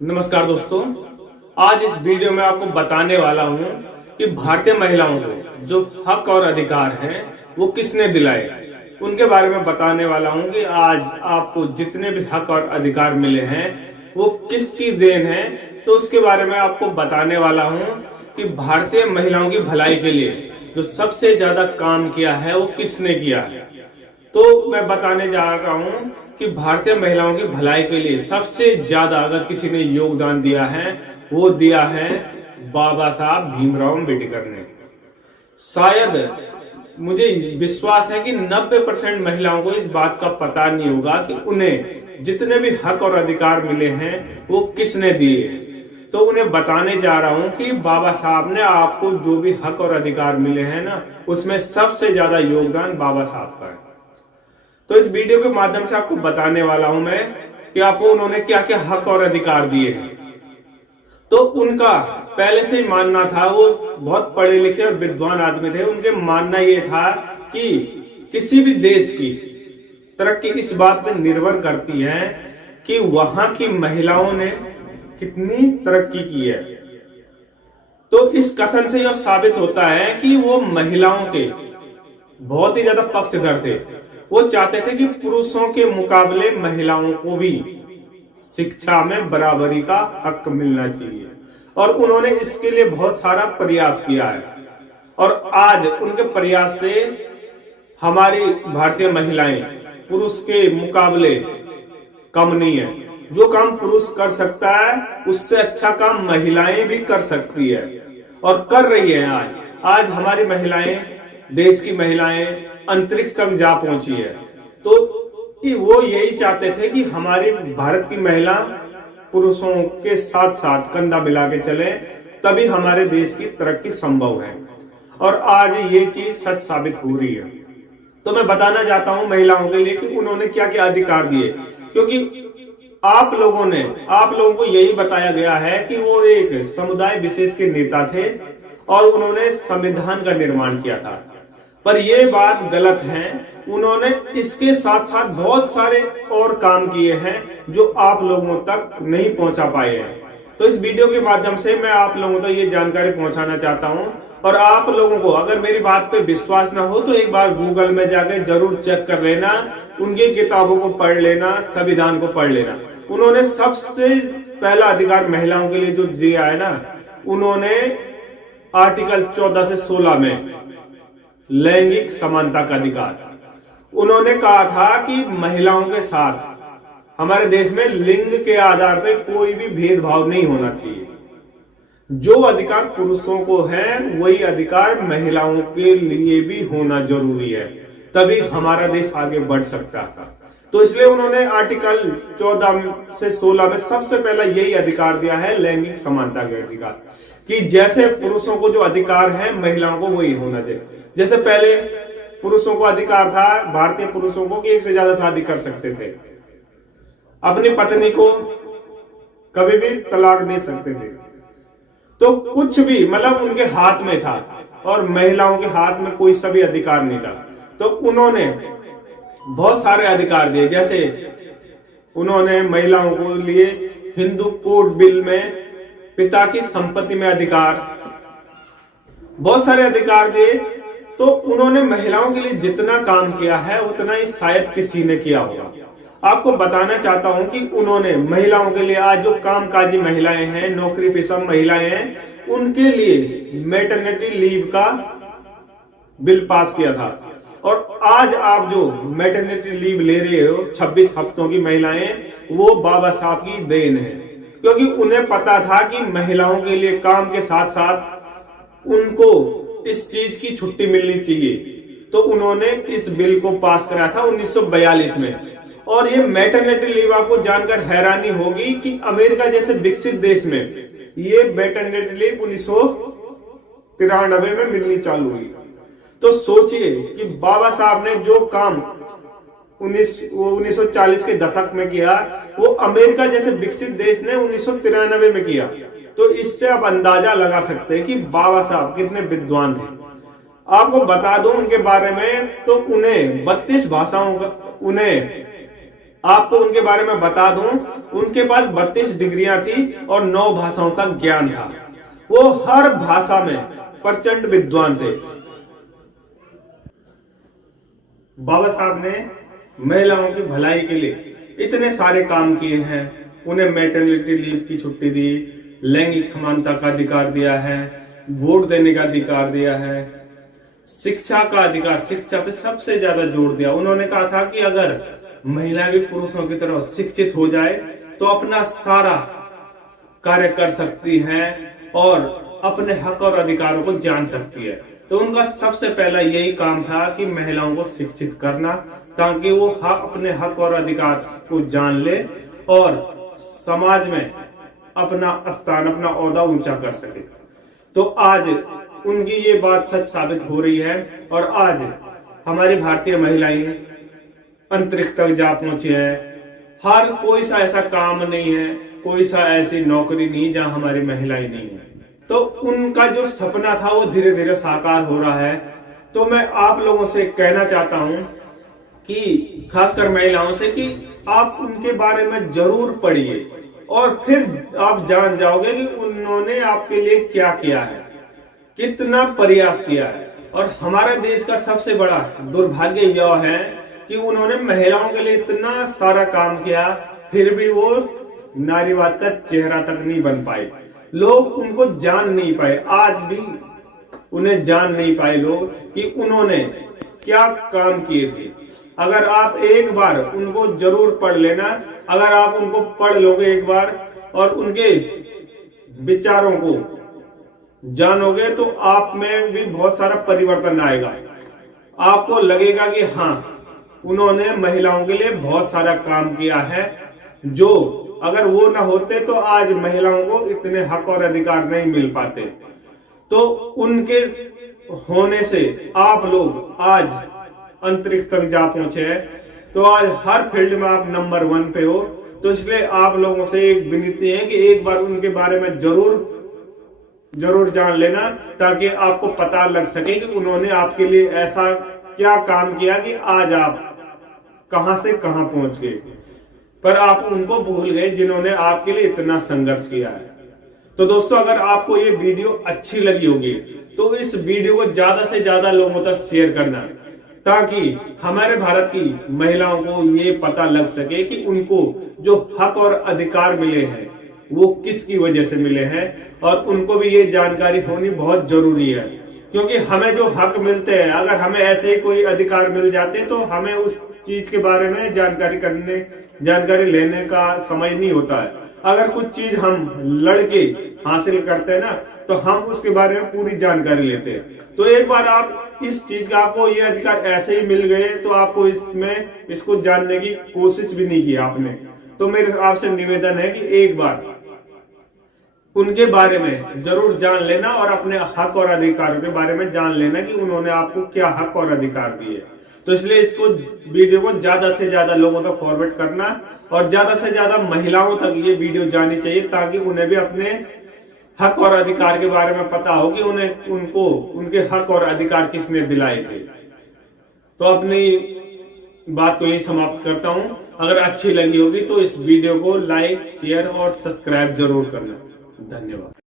नमस्कार दोस्तों, आज इस वीडियो में आपको बताने वाला हूं कि भारतीय महिलाओं को जो हक और अधिकार हैं वो किसने दिलाए। उनके बारे में बताने वाला हूं कि आज आपको जितने भी हक और अधिकार मिले हैं वो किसकी देन है। तो उसके बारे में आपको बताने वाला हूं कि भारतीय महिलाओं की भलाई के लिए जो सबसे ज्यादा काम किया है वो किसने किया है। तो मैं बताने जा रहा हूं कि भारतीय महिलाओं की भलाई के लिए सबसे ज्यादा अगर किसी ने योगदान दिया है वो दिया है बाबा साहब भीमराव अम्बेडकर ने। शायद मुझे विश्वास है कि 90% महिलाओं को इस बात का पता नहीं होगा कि उन्हें जितने भी हक और अधिकार मिले हैं वो किसने दिए। तो उन्हें बताने जा रहा हूं कि बाबा साहब ने आपको जो भी हक और अधिकार मिले हैं ना, उसमें सबसे ज्यादा योगदान बाबा साहब का है। तो इस वीडियो के माध्यम से आपको बताने वाला हूं मैं कि आपको उन्होंने क्या क्या हक और अधिकार दिए हैं। तो उनका पहले से ही मानना था, वो बहुत पढ़े लिखे और विद्वान आदमी थे। उनके मानना ये था कि किसी भी देश की तरक्की इस बात पर निर्भर करती है कि वहां की महिलाओं ने कितनी तरक्की की है। तो इस कथन से यह साबित होता है कि वो महिलाओं के बहुत ही ज्यादा पक्षधर थे। वो चाहते थे कि पुरुषों के मुकाबले महिलाओं को भी शिक्षा में बराबरी का हक मिलना चाहिए, और उन्होंने इसके लिए बहुत सारा प्रयास किया है। और आज उनके प्रयास से हमारी भारतीय महिलाएं पुरुष के मुकाबले कम नहीं है। जो काम पुरुष कर सकता है उससे अच्छा काम महिलाएं भी कर सकती है और कर रही है। आज हमारी महिलाएं, देश की महिलाएं अंतरिक्ष तक जा पहुंची है। तो वो यही चाहते थे कि हमारी भारत की महिला पुरुषों के साथ साथ कंधा मिला के चले, तभी हमारे देश की तरक्की संभव है। और आज ये चीज सच साबित हो रही है। तो मैं बताना चाहता हूं महिलाओं के लिए कि उन्होंने क्या क्या अधिकार दिए, क्योंकि आप लोगों को यही बताया गया है कि वो एक समुदाय विशेष के नेता थे और उन्होंने संविधान का निर्माण किया था। पर ये बात गलत है। उन्होंने इसके साथ साथ बहुत सारे और काम किए हैं जो आप लोगों तक नहीं पहुंचा पाए हैं। तो इस वीडियो के माध्यम से मैं आप लोगों तक ये जानकारी पहुंचाना चाहता हूं। और आप लोगों को अगर मेरी बात पे विश्वास ना हो तो एक बार गूगल में जाकर जरूर चेक कर लेना, उनकी किताबों को पढ़ लेना, संविधान को पढ़ लेना। उन्होंने सबसे पहला अधिकार महिलाओं के लिए जो दिया है ना, उन्होंने आर्टिकल 14 से 16 में लैंगिक समानता का अधिकार, उन्होंने कहा था कि महिलाओं के साथ हमारे देश में लिंग के आधार पर कोई भी भेदभाव नहीं होना चाहिए। जो अधिकार पुरुषों को है वही अधिकार महिलाओं के लिए भी होना जरूरी है, तभी हमारा देश आगे बढ़ सकता था। तो इसलिए उन्होंने आर्टिकल 14 से 16 में सबसे पहला यही अधिकार दिया है, लैंगिक समानता का अधिकार, कि जैसे पुरुषों को जो अधिकार है महिलाओं को वही होना चाहिए। जैसे पहले पुरुषों को अधिकार था, भारतीय पुरुषों को, कि एक से ज्यादा शादी कर सकते थे, अपनी पत्नी को कभी भी तलाक दे सकते थे। तो कुछ भी मतलब उनके हाथ में था और महिलाओं के हाथ में कोई सा भी अधिकार नहीं था। तो उन्होंने बहुत सारे अधिकार दिए। जैसे उन्होंने महिलाओं को लिए हिंदू कोड बिल में पिता की संपत्ति में अधिकार, बहुत सारे अधिकार दिए। तो उन्होंने महिलाओं के लिए जितना काम किया है उतना ही शायद किसी ने किया होगा। आपको बताना चाहता हूं कि उन्होंने महिलाओं के लिए आज जो कामकाजी महिलाएं हैं, नौकरी पेशा महिलाएं हैं, उनके लिए मैटरनिटी लीव का बिल पास किया था। और आज आप जो मैटरनिटी लीव ले रहे हो 26 हफ्तों की महिलाएं, वो बाबा साहब की देन है, क्योंकि उन्हें पता था कि महिलाओं के लिए काम के साथ साथ उनको इस चीज की छुट्टी मिलनी चाहिए। तो उन्होंने इस बिल को पास कराया था 1942 में। और ये मैटरनिटी लीव आपको जानकर हैरानी होगी कि अमेरिका जैसे विकसित देश में ये मैटरनिटी लीव 1993 में मिलनी चालू हुई। तो सोचिए कि बाबा साहब ने जो काम 1940 के दशक में किया, वो अमेरिका जैसे विकसित देश ने 1993 में किया। तो इससे आप अंदाजा लगा सकते हैं कि बाबा साहब कितने विद्वान थे। आपको बता दूं उनके बारे में, तो उन्हें 32 भाषाओं का, उन्हें आपको उनके बारे में बता दूं, उनके पास 32 डिग्रियां थी और 9 भाषाओं का ज्ञान था। वो हर भाषा में प्रचंड विद्वान थे। बाबा साहब ने महिलाओं की भलाई के लिए इतने सारे काम किए हैं। उन्हें मैटरनिटी लीव की छुट्टी दी, लैंगिक समानता का अधिकार दिया है, वोट देने का अधिकार दिया है, शिक्षा का अधिकार, शिक्षा पे सबसे ज्यादा जोर दिया। उन्होंने कहा था कि अगर महिलाएं भी पुरुषों की तरह शिक्षित हो जाए तो अपना सारा कार्य कर सकती हैं और अपने हक और अधिकारों को जान सकती है। तो उनका सबसे पहला यही काम था कि महिलाओं को शिक्षित करना, ताकि वो अपने हक और अधिकार को जान ले और समाज में अपना स्थान, अपना ओहदा ऊंचा कर सके। तो आज उनकी ये बात सच साबित हो रही है और आज हमारी भारतीय महिलाएं अंतरिक्ष तक जा पहुंची है। हर कोई सा ऐसा काम नहीं है, कोई सा ऐसी नौकरी नहीं जहां हमारी महिलाएं नहीं है। तो उनका जो सपना था वो धीरे धीरे साकार हो रहा है। तो मैं आप लोगों से कहना चाहता हूं कि खासकर महिलाओं से कि आप उनके बारे में जरूर पढ़िए और फिर आप जान जाओगे कि उन्होंने आपके लिए क्या किया है, कितना प्रयास किया है। और हमारे देश का सबसे बड़ा दुर्भाग्य यह है कि उन्होंने महिलाओं के लिए इतना सारा काम किया, फिर भी वो नारीवाद का चेहरा तक नहीं बन पाए। लोग उनको जान नहीं पाए, आज भी उन्हें जान नहीं पाए लोग कि उन्होंने क्या काम किए थे। अगर आप एक बार उनको जरूर पढ़ लेना, अगर आप उनको पढ़ लोगे एक बार और उनके विचारों को जानोगे तो आप में भी बहुत सारा परिवर्तन आएगा। आपको लगेगा कि हाँ, उन्होंने महिलाओं के लिए बहुत सारा काम किया है, जो अगर वो ना होते तो आज महिलाओं को इतने हक और अधिकार नहीं मिल पाते। तो उनके होने से आप लोग आज अंतरिक्ष तक जा पहुंचे हैं। तो आज हर फील्ड में आप नंबर 1 पे हो। तो इसलिए आप लोगों से एक विनती है कि एक बार उनके बारे में जरूर जान लेना, ताकि आपको पता लग सके कि उन्होंने आपके लिए ऐसा क्या काम किया कि आज आप कहां से कहां पहुंच गए। पर आप उनको भूल गए जिन्होंने आपके लिए इतना संघर्ष किया है। तो दोस्तों, अगर आपको ये वीडियो अच्छी लगी होगी तो इस वीडियो को ज्यादा से ज्यादा लोगों तक शेयर करना, ताकि हमारे भारत की महिलाओं को ये पता लग सके कि उनको जो हक और अधिकार मिले हैं वो किसकी वजह से मिले हैं, और उनको भी ये जानकारी होनी बहुत जरूरी है। क्योंकि हमें जो हक मिलते हैं, अगर हमें ऐसे ही कोई अधिकार मिल जाते तो हमें उस चीज के बारे में जानकारी लेने का समय नहीं होता है। अगर कुछ चीज हम लड़के हासिल करते हैं ना, तो हम उसके बारे में पूरी जानकारी लेते हैं। तो एक बार आप इस चीज का, आपको ये अधिकार ऐसे ही मिल गए तो आपको इसको जानने की कोशिश भी नहीं की आपने। तो मेरे आपसे निवेदन है कि एक बार उनके बारे में जरूर जान लेना और अपने हक और अधिकारों के बारे में जान लेना कि उन्होंने आपको क्या हक और अधिकार दिए। तो इसलिए इसको वीडियो को ज्यादा से ज्यादा लोगों तक फॉरवर्ड करना और ज्यादा से ज्यादा महिलाओं तक ये वीडियो जानी चाहिए, ताकि उन्हें भी अपने हक और अधिकार के बारे में पता हो कि उनके हक और अधिकार किसने दिलाए थे। तो अपनी बात को यही समाप्त करता हूं। अगर अच्छी लगी होगी तो इस वीडियो को लाइक, शेयर और सब्सक्राइब जरूर करना। धन्यवाद।